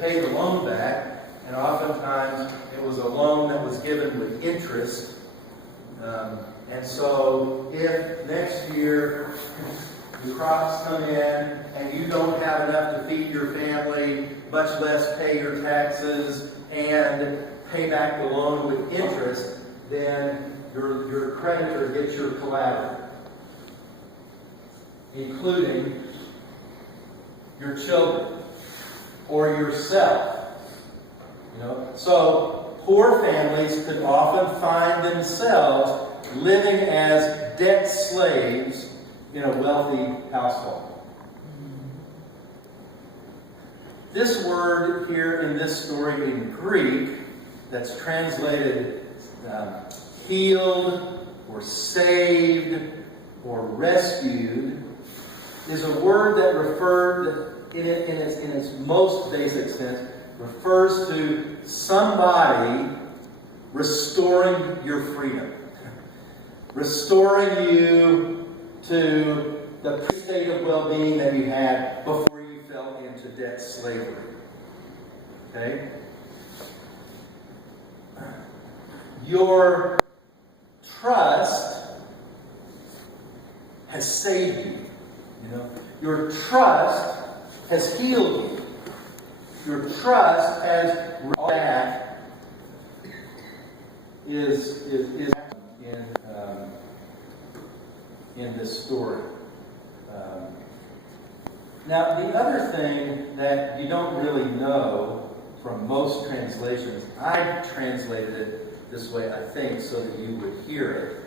pay the loan back, and oftentimes it was a loan that was given with interest. And so if next year the crops come in and you don't have enough to feed your family, much less pay your taxes and pay back the loan with interest, then your creditor gets your collateral, including your children or yourself. So poor families could often find themselves living as debt slaves in a wealthy household. This word here in this story in Greek, that's translated healed or saved or rescued, is a word that referred, in its most basic sense, refers to somebody restoring your freedom. Restoring you to the state of well-being that you had before you fell into debt slavery. Okay? Your trust has saved you. Your trust has healed you. Your trust has that is in this story. Now, the other thing that you don't really know from most translations, I translated it this way, I think, so that you would hear it,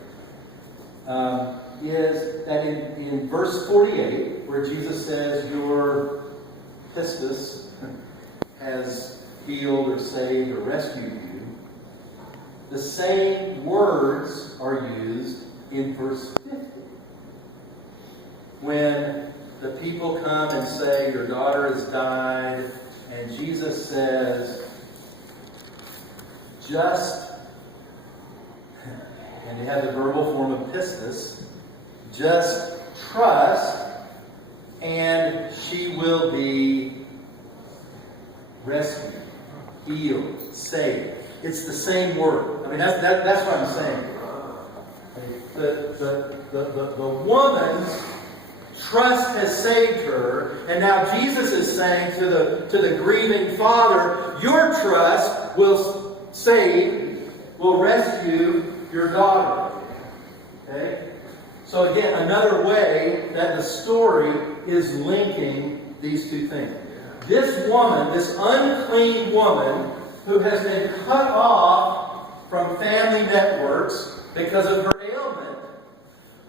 is that in verse 48, where Jesus says, your pistis has healed or saved or rescued you, the same words are used in verse 50. When the people come and say, your daughter has died, and Jesus says, and you have the verbal form of pistis, just trust, and she will be rescued, healed, saved. It's the same word. I mean, that's what I'm saying. The woman's trust has saved her, and now Jesus is saying to the grieving father, your trust will save, will rescue your daughter. Okay? So again, another way that the story is linking these two things. This woman, this unclean woman, who has been cut off from family networks because of her ailment,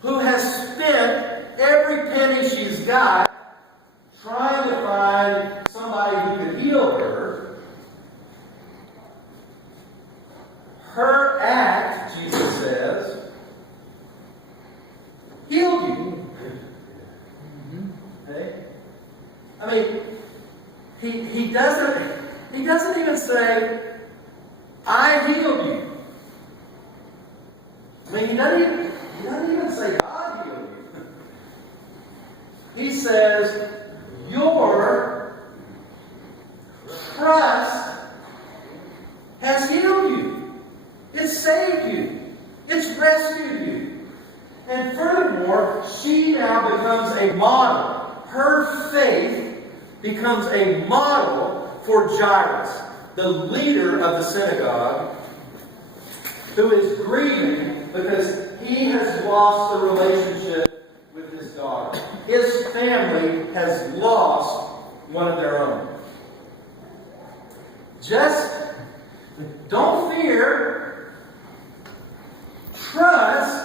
who has spent every penny she's got trying to find somebody who could heal her, her act, Jesus says, healed you. Okay? I mean, he doesn't even say, I healed you. I mean, he doesn't even say God healed you. He says, your trust has healed you. It's saved you. It's rescued you. And furthermore, she now becomes a model. Her faith becomes a model for Jairus, the leader of the synagogue, who is grieving because he has lost the relationship with his daughter. His family has lost one of their own. Just don't fear. Trust